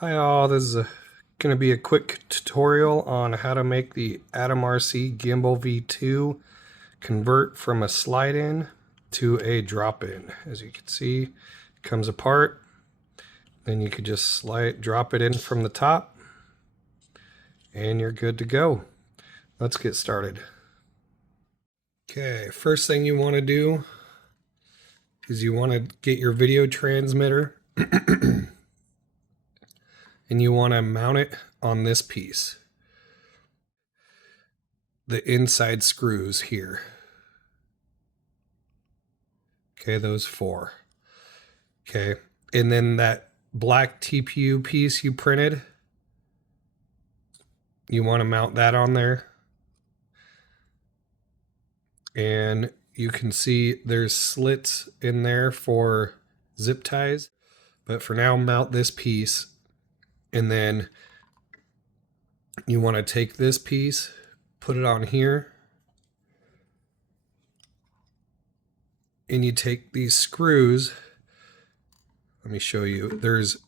Hi all, this is going to be a quick tutorial on how to make the AtomRC Gimbal V2 convert from a slide-in to a drop-in. As you can see, it comes apart. Then you could just drop it in from the top and you're good to go. Let's get started. Okay, first thing you want to do is you want to get your video transmitter and you want to mount it on this piece. The inside screws here. Okay, those four. Okay, and then that black TPU piece you printed, you want to mount that on there. And you can see there's slits in there for zip ties. But for now, mount this piece. And then you want to take this piece, put it on here. And you take these screws. Let me show you. There's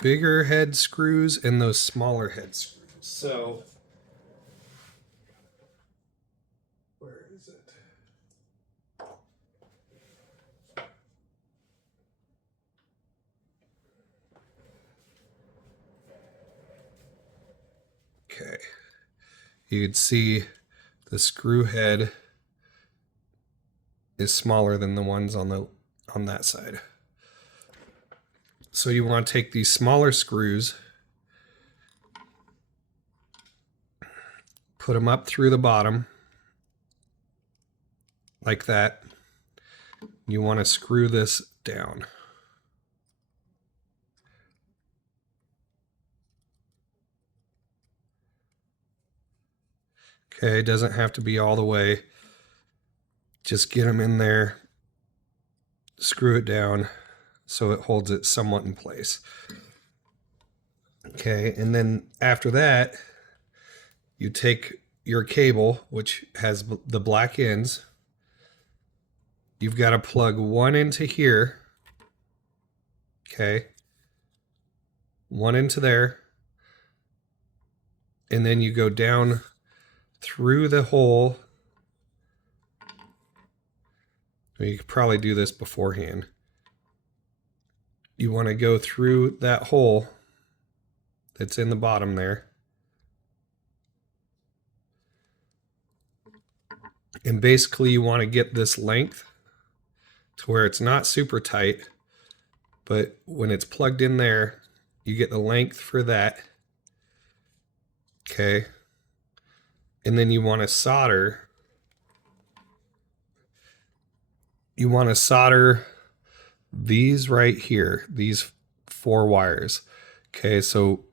bigger head screws and those smaller head screws. So, where is it? Okay. You can see the screw head is smaller than the ones on that side. So you want to take these smaller screws, put them up through the bottom like that. You want to screw this down. Okay, it doesn't have to be all the way. Just get them in there, screw it down so it holds it somewhat in place. Okay, and then after that, you take your cable, which has the black ends. You've got to plug one into here. Okay, one into there. And then you go down through the hole. You could probably do this beforehand. You want to go through that hole that's in the bottom there. And basically you want to get this length to where it's not super tight, but when it's plugged in there, you get the length for that. Okay. And then you want to solder. You want to solder these right here, these four wires. Okay, so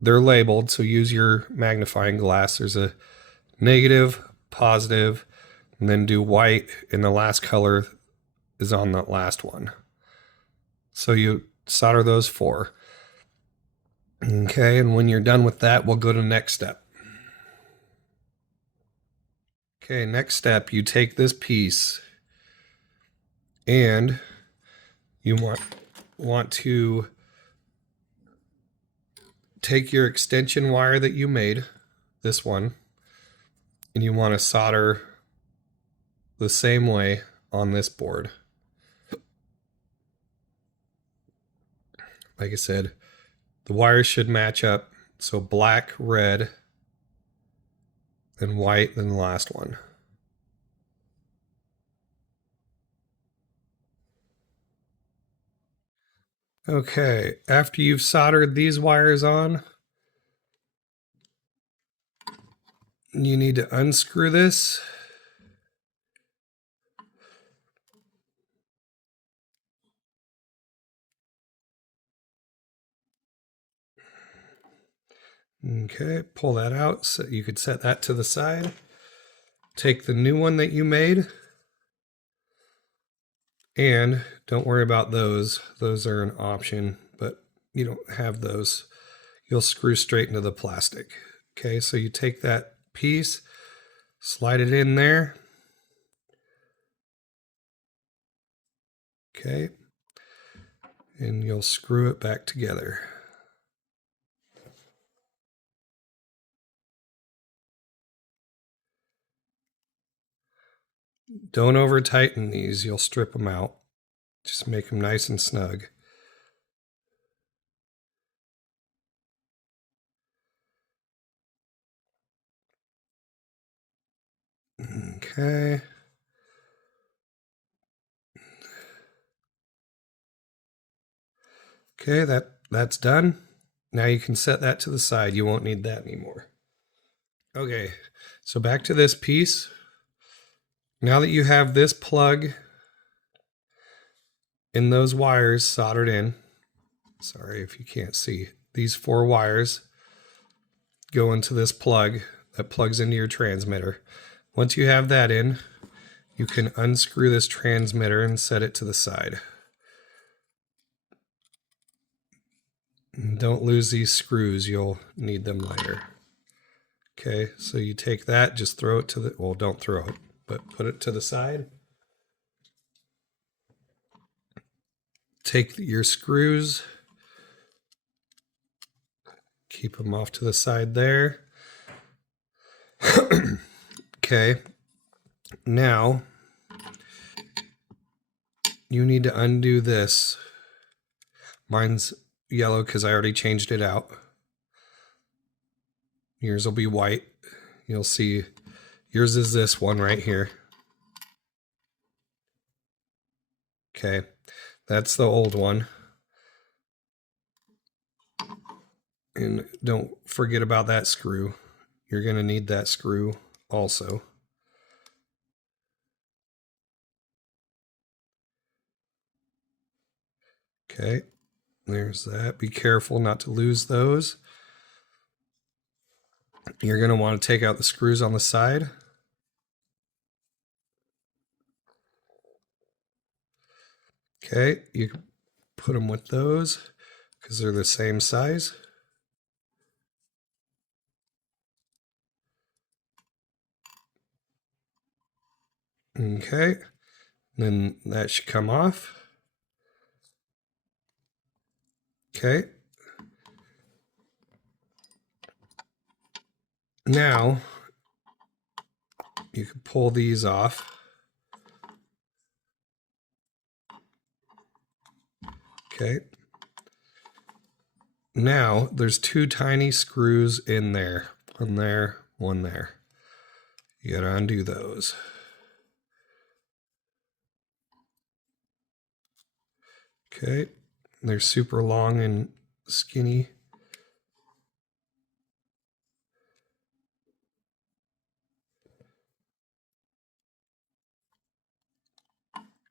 they're labeled, so use your magnifying glass. There's a negative, positive, and then do white, and the last color is on that last one. So you solder those four. Okay, and when you're done with that, we'll go to the next step. Okay, next step, you take this piece and you want to take your extension wire that you made, this one, and you want to solder the same way on this board. Like I said, the wires should match up. So black, red, then white, then the last one. Okay, after you've soldered these wires on, you need to unscrew this. Okay, pull that out so you could set that to the side. Take the new one that you made, and don't worry about those. Those are an option, but you don't have those. You'll screw straight into the plastic. Okay, so you take that piece, slide it in there. Okay, and you'll screw it back together. Don't over tighten these, you'll strip them out. Just make them nice and snug. Okay. Okay, that's done. Now you can set that to the side. You won't need that anymore. Okay, so back to this piece. Now that you have this plug and those wires soldered in, sorry if you can't see, these 4 wires go into this plug that plugs into your transmitter. Once you have that in, you can unscrew this transmitter and set it to the side. And don't lose these screws, you'll need them later. Okay, so you take that, just throw it to the, well, don't throw it, but put it to the side. Take your screws, keep them off to the side there. Okay, now you need to undo this. Mine's yellow because I already changed it out. Yours will be white. You'll see yours is this one right here. Okay, that's the old one. And don't forget about that screw. You're going to need that screw also. Okay, there's that. Be careful not to lose those. You're going to want to take out the screws on the side. Okay, you can put them with those because they're the same size. Okay, then that should come off. Okay. Now you can pull these off. Okay. Now there's 2 tiny screws in there. One there, one there. You gotta undo those. Okay. They're super long and skinny.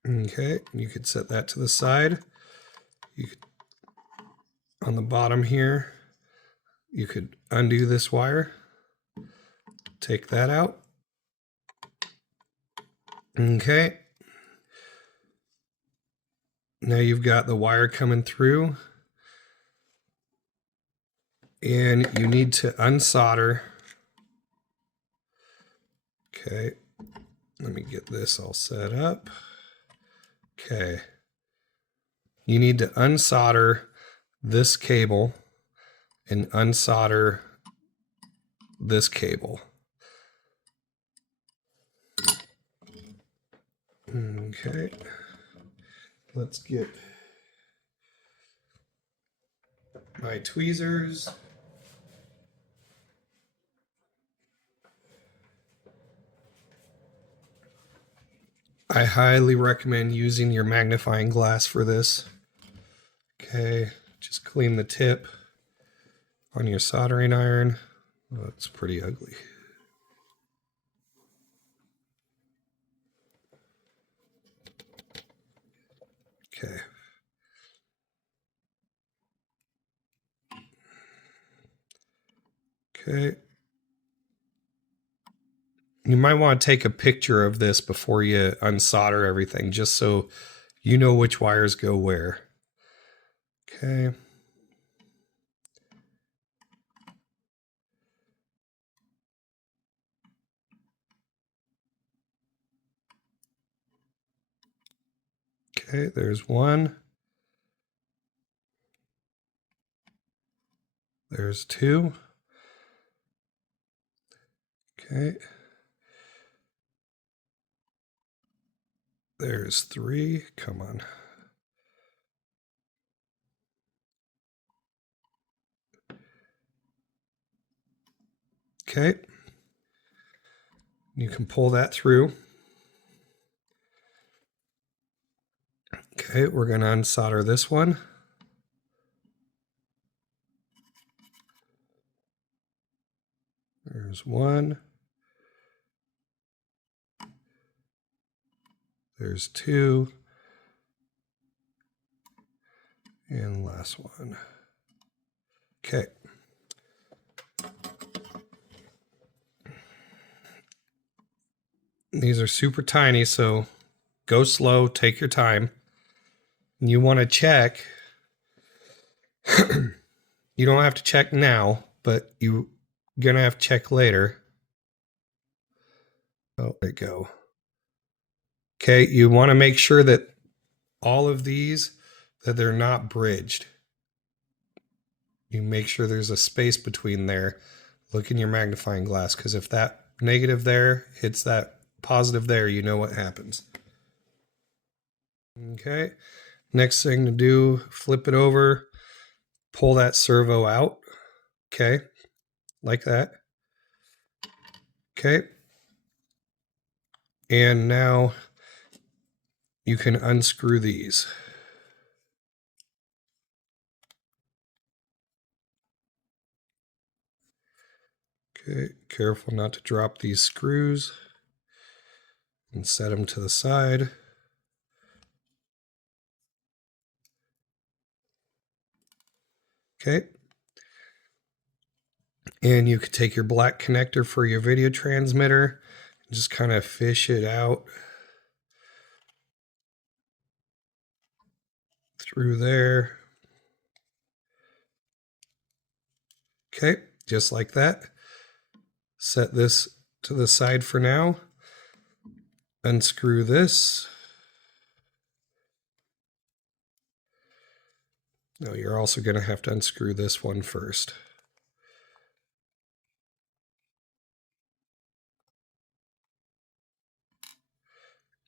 Okay, you could set that to the side. You could, on the bottom here, you could undo this wire. Take that out. Okay. Now you've got the wire coming through. And you need to unsolder. Okay. Let me get this all set up. Okay. You need to unsolder this cable and unsolder this cable. Okay. Let's get my tweezers. I highly recommend using your magnifying glass for this. Okay, just clean the tip on your soldering iron. Oh, it's pretty ugly. Okay. Okay. You might want to take a picture of this before you unsolder everything, just so you know which wires go where. Okay. Okay, there's one. There's 2. Okay. There's 3. Come on. Okay. You can pull that through. Okay, we're going to unsolder this one. There's 1. There's 2. And last one. Okay. These are super tiny, so go slow, take your time. You want to check. You don't have to check now, but you're going to have to check later. Oh, there you go. Okay, you want to make sure that all of these, that they're not bridged. You make sure there's a space between there. Look in your magnifying glass, because if that negative there hits that positive there, you know what happens. Okay, next thing to do, flip it over, pull that servo out. Okay, like that. Okay, and now you can unscrew these. Okay, careful not to drop these screws and set them to the side. Okay. And you could take your black connector for your video transmitter and just kind of fish it out through there. Okay, just like that. Set this to the side for now. Unscrew this. No, you're also going to have to unscrew this one first.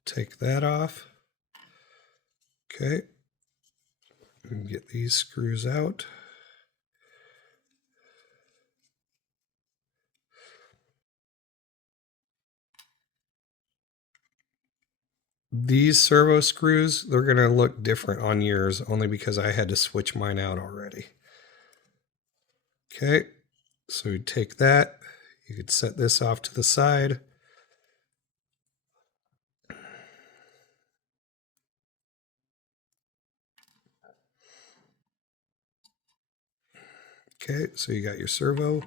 Take that off. Okay. And get these screws out. These servo screws, they're going to look different on yours only because I had to switch mine out already. Okay, so you take that, you could set this off to the side. Okay, so you got your servo.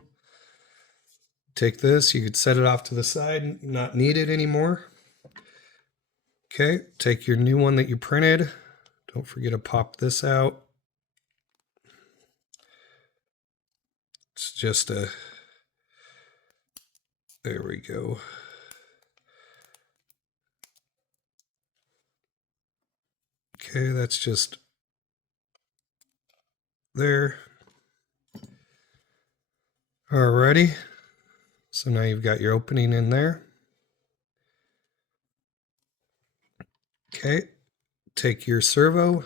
Take this, you could set it off to the side, not need it anymore. Okay, take your new one that you printed. Don't forget to pop this out. It's just a, there we go. Okay, that's just there. Alrighty, so now you've got your opening in there. Okay, take your servo,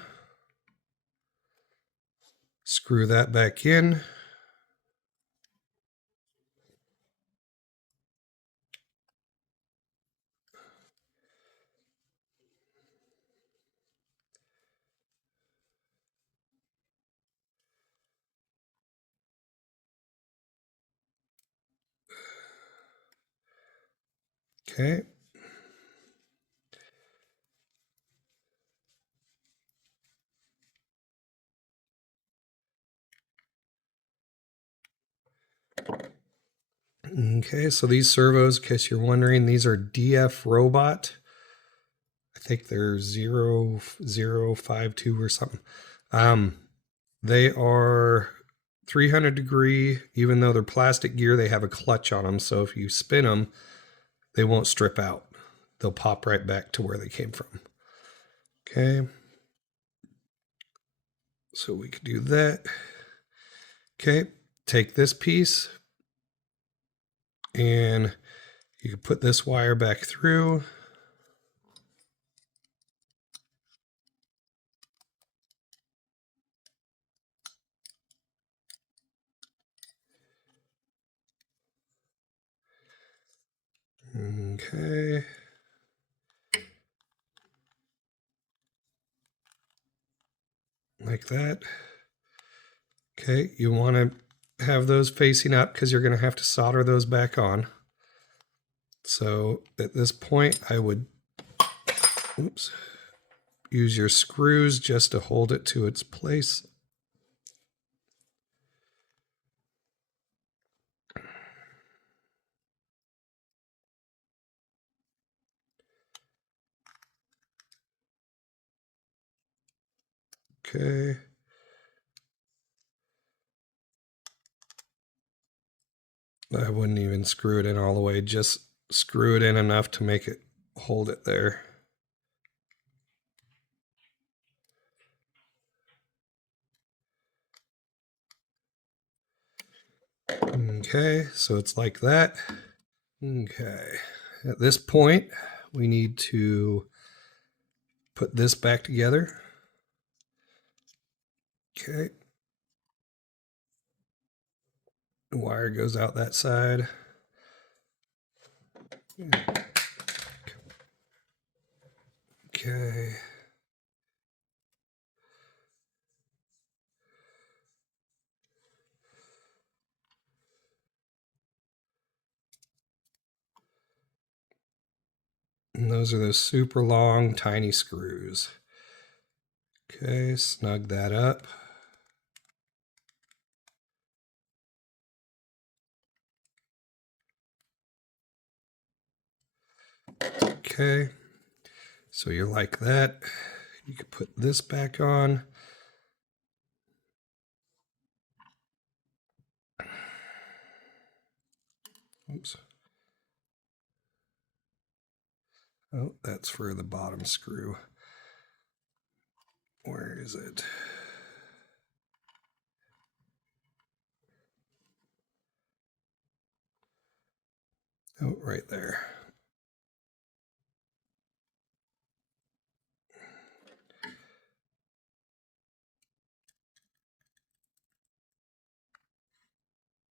screw that back in. Okay. Okay, so these servos, in case you're wondering, these are DF Robot. I think they're 0052 or something. They are 300 degree, even though they're plastic gear, they have a clutch on them. So if you spin them, they won't strip out. They'll pop right back to where they came from. Okay. So we could do that. Okay, take this piece and you can put this wire back through. Okay. Like that. Okay, you want to have those facing up because you're going to have to solder those back on. So at this point, I would use your screws just to hold it to its place. Okay. I wouldn't even screw it in all the way, just screw it in enough to make it hold it there. Okay, so it's like that. Okay, at this point, we need to put this back together. Okay. The wire goes out that side. Okay. And those are those super long, tiny screws. Okay, snug that up. Okay, so you're like that. You can put this back on. Oops. Oh, that's for the bottom screw. Where is it? Oh, right there.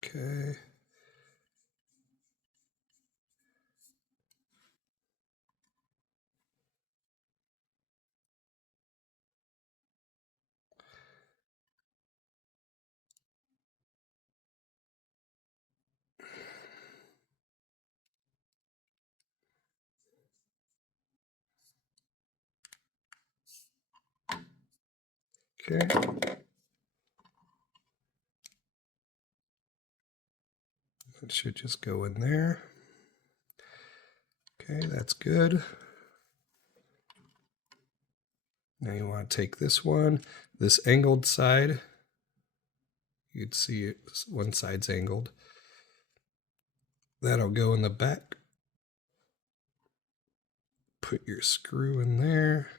Okay. Okay. It should just go in there. Okay, that's good. Now you want to take this one, this angled side. You'd see it, one side's angled. That'll go in the back. Put your screw in there.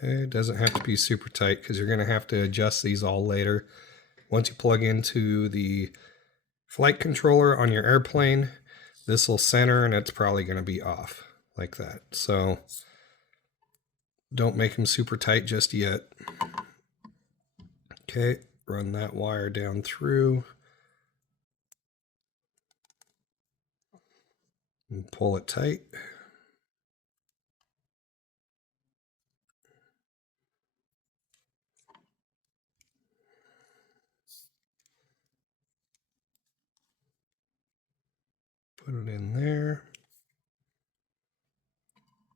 Okay, it doesn't have to be super tight because you're going to have to adjust these all later. Once you plug into the flight controller on your airplane, this will center and it's probably going to be off like that. So don't make them super tight just yet. Okay, run that wire down through and pull it tight. Put it in there.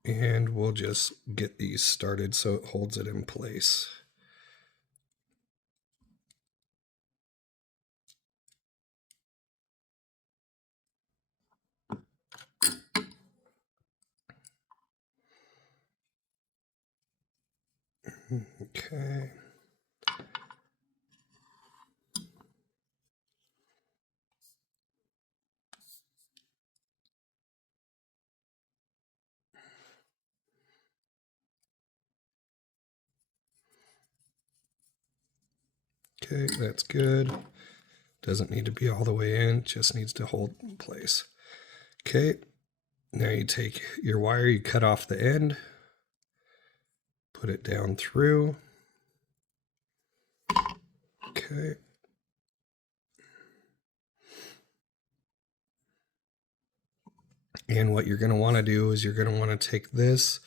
And we'll just get these started so it holds it in place. Okay. Okay, that's good. Doesn't need to be all the way in, just needs to hold in place. Okay, now you take your wire, you cut off the end, put it down through. Okay. And what you're going to want to do is you're going to want to take this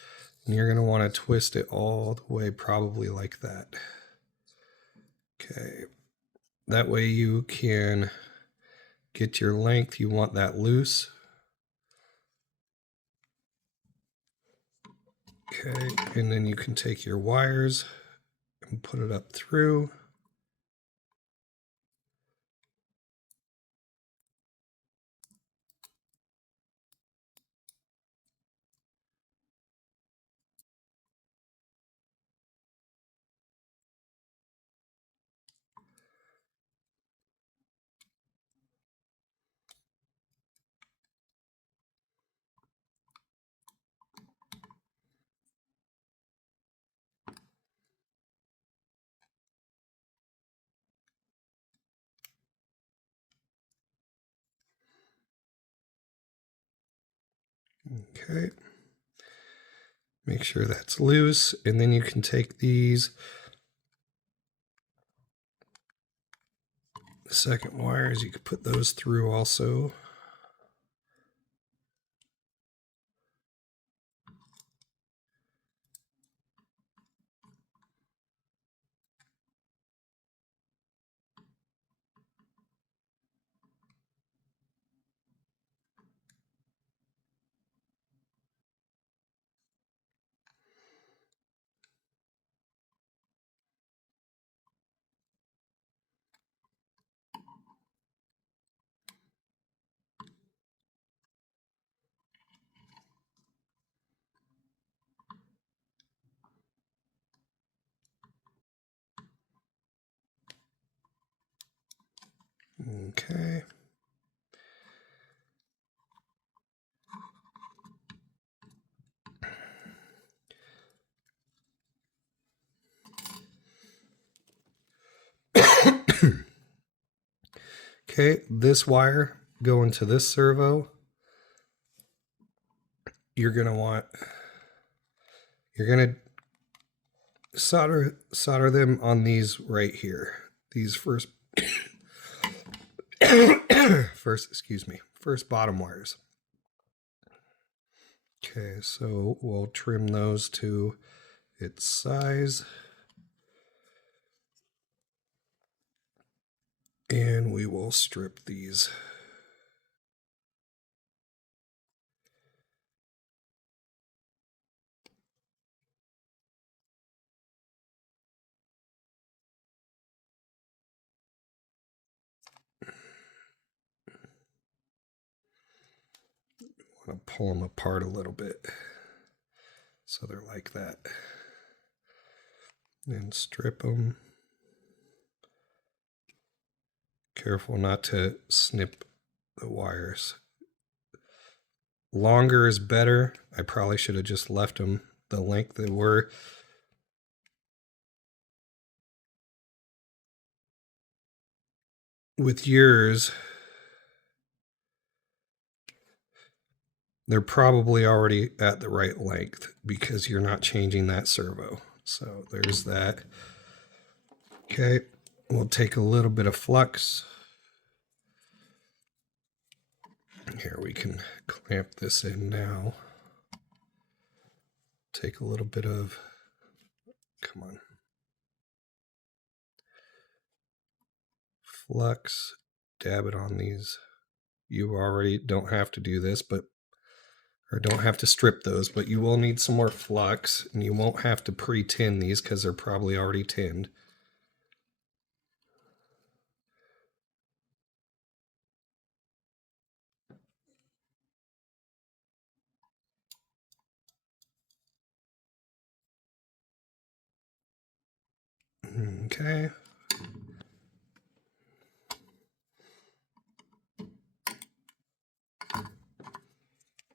and you're going to want to twist it all the way, probably like that. Okay. That way you can get your length. You want that loose. Okay. And then you can take your wires and put it up through. Okay. Make sure that's loose, and then you can take these second wires, you can put those through also. Okay. Okay, this wire going to this servo, you're going to solder them on these right here. These first first bottom wires. Okay, so we'll trim those to its size. And we will strip these. I want to pull them apart a little bit so they're like that. And strip them. Careful not to snip the wires. Longer is better. I probably should have just left them the length they were. With yours, they're probably already at the right length because you're not changing that servo. So there's that. Okay, we'll take a little bit of flux. Here, we can clamp this in now. Take a little bit of, come on, flux, dab it on these. You already don't have to do this, but, or don't have to strip those, but you will need some more flux, and you won't have to pre-tin these because they're probably already tinned. Okay.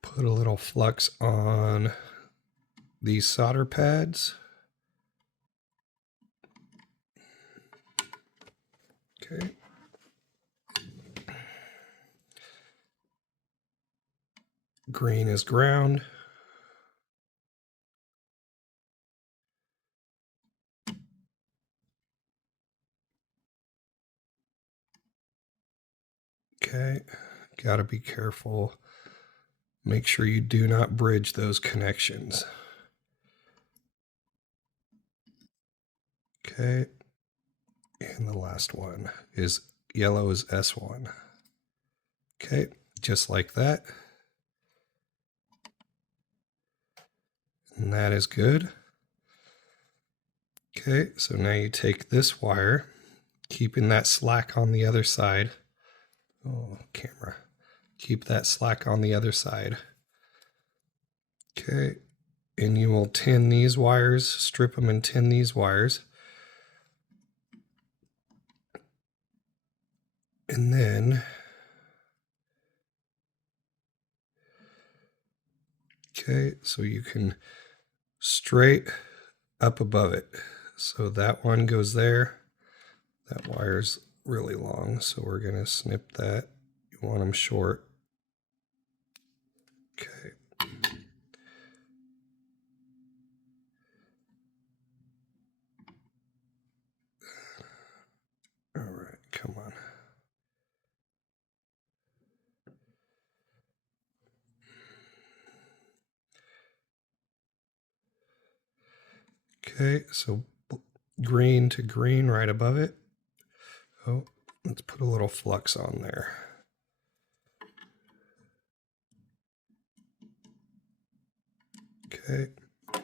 Put a little flux on these solder pads. Okay. Green is ground. Okay, gotta be careful. Make sure you do not bridge those connections. Okay, and the last one is yellow is S1. Okay, just like that. And that is good. Okay, so now you take this wire, keeping that slack on the other side. Oh, camera. Keep that slack on the other side. Okay, and you will tin these wires, strip them and tin these wires. And then, okay, so you can straight up above it. So that one goes there. That wire's really long, so we're gonna snip that. You want them short. Okay. All right, come on. Okay, so green to green right above it. Oh, let's put a little flux on there. Okay. I'm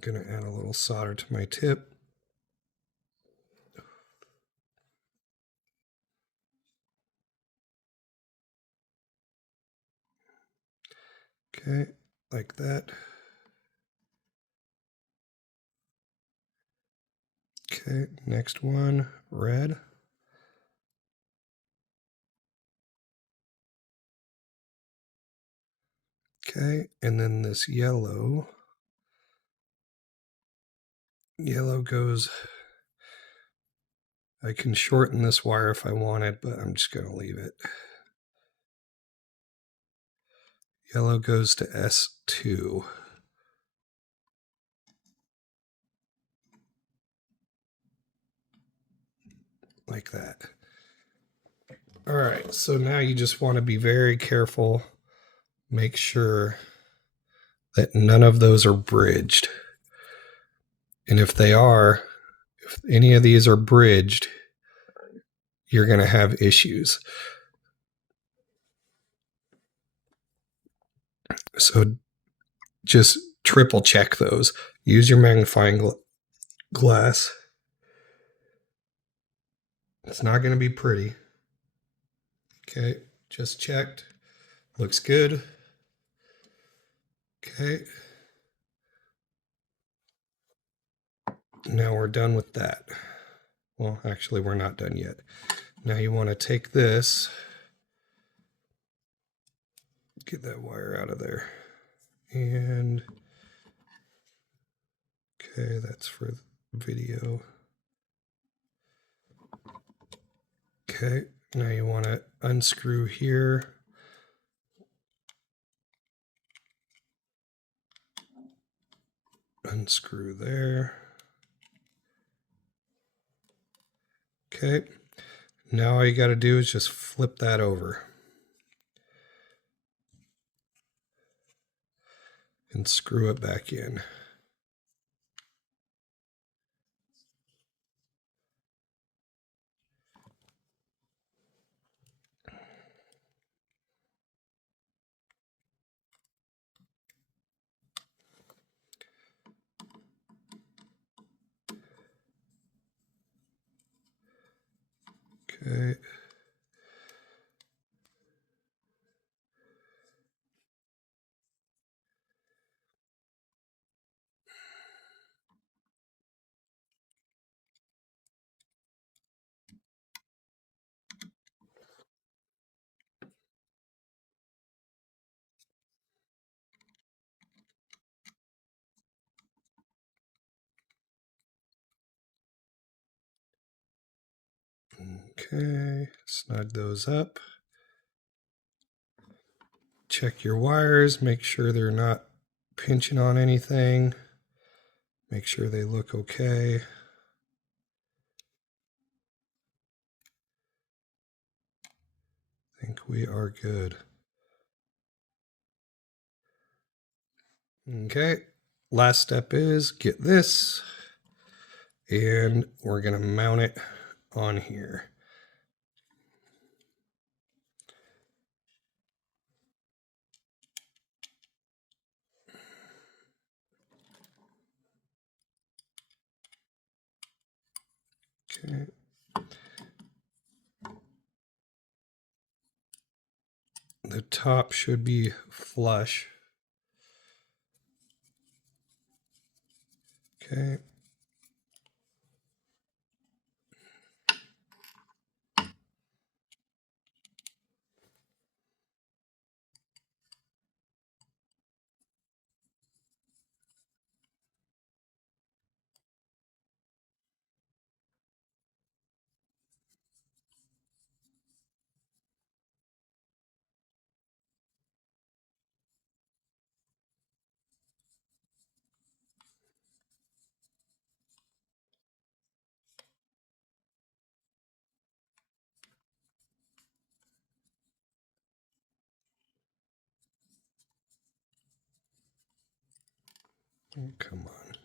gonna add a little solder to my tip. Okay, like that. Okay, next one, red. Okay, and then this yellow. Yellow goes, I can shorten this wire if I wanted, but I'm just gonna leave it. Yellow goes to S2. Like that. All right, so now you just want to be very careful. Make sure that none of those are bridged. And if they are, if any of these are bridged, you're going to have issues. So just triple check those. Use your magnifying glass. It's not going to be pretty. Okay, just checked. Looks good. Okay. Now we're done with that. Well, actually, we're not done yet. Now you want to take this, get that wire out of there. And okay, that's for video. Okay, now you want to unscrew here. Unscrew there. Okay, now all you got to do is just flip that over and screw it back in. Okay. Okay, snug those up. Check your wires, make sure they're not pinching on anything. Make sure they look okay. I think we are good. Okay, last step is get this, and we're going to mount it on here. Okay. The top should be flush. Okay. Oh, come on.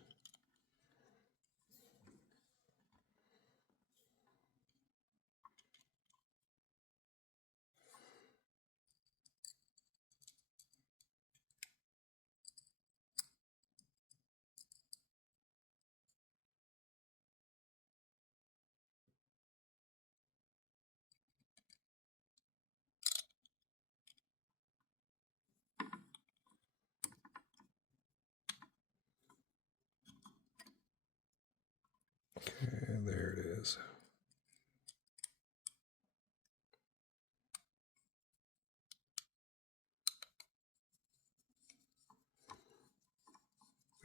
Okay, there it is.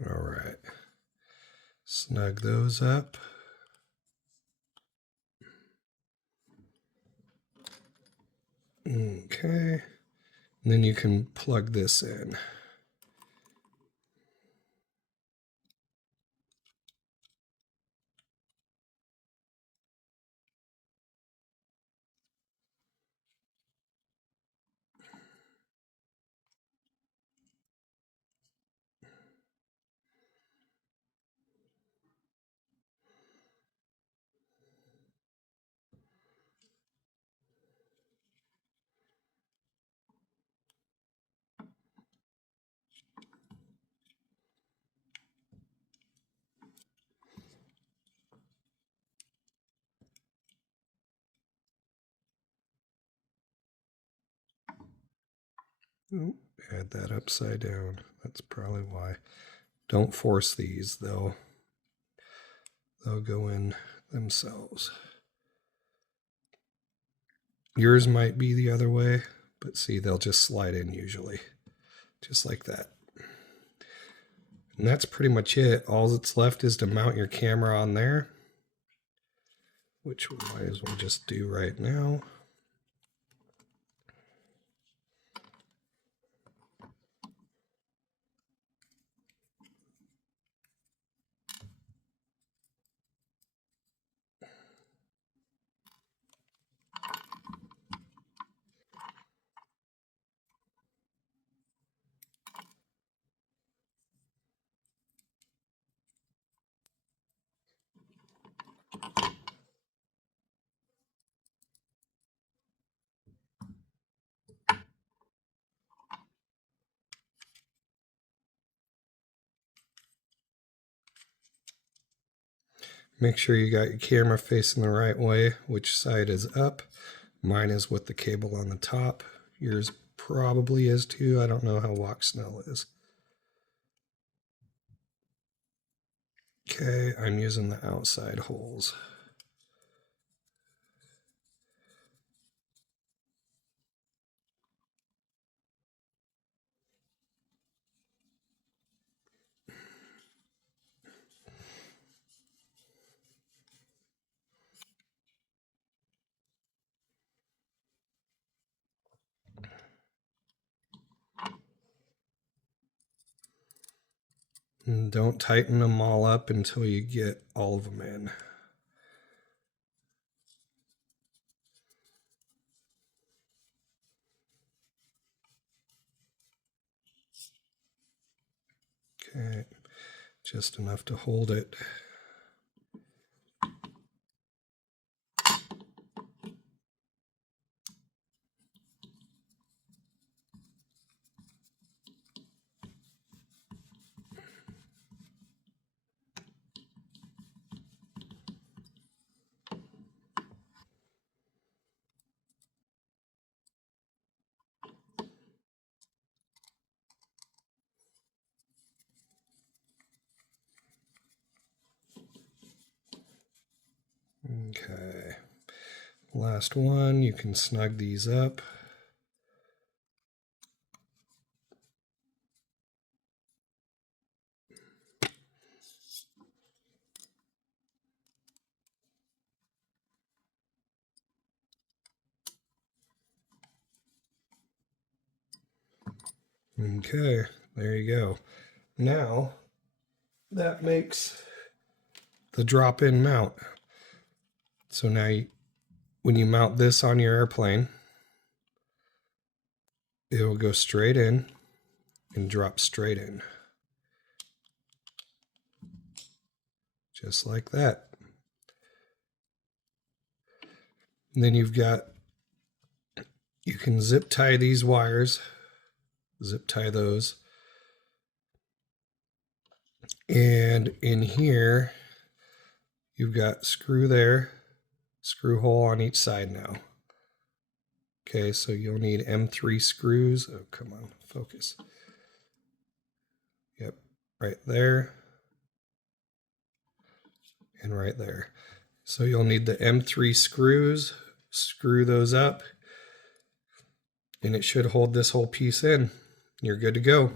All right. Snug those up. Okay. And then you can plug this in. Ooh, add that upside down. That's probably why. Don't force these, though. They'll go in themselves. Yours might be the other way, but see, they'll just slide in usually. Just like that. And that's pretty much it. All that's left is to mount your camera on there, which we might as well just do right now. Make sure you got your camera facing the right way, which side is up. Mine is with the cable on the top. Yours probably is too. I don't know how Walksnell is. Okay, I'm using the outside holes. And don't tighten them all up until you get all of them in. Okay, just enough to hold it. Okay, last one, you can snug these up. Okay, there you go. Now, that makes the drop-in mount. So now when you mount this on your airplane, it will go straight in and drop straight in. Just like that. And then you can zip tie these wires, zip tie those. And in here, you've got screw there, screw hole on each side now. Okay, so you'll need M3 screws. Oh, come on, focus. Yep, right there and right there. So you'll need the M3 screws, screw those up, and it should hold this whole piece in. You're good to go.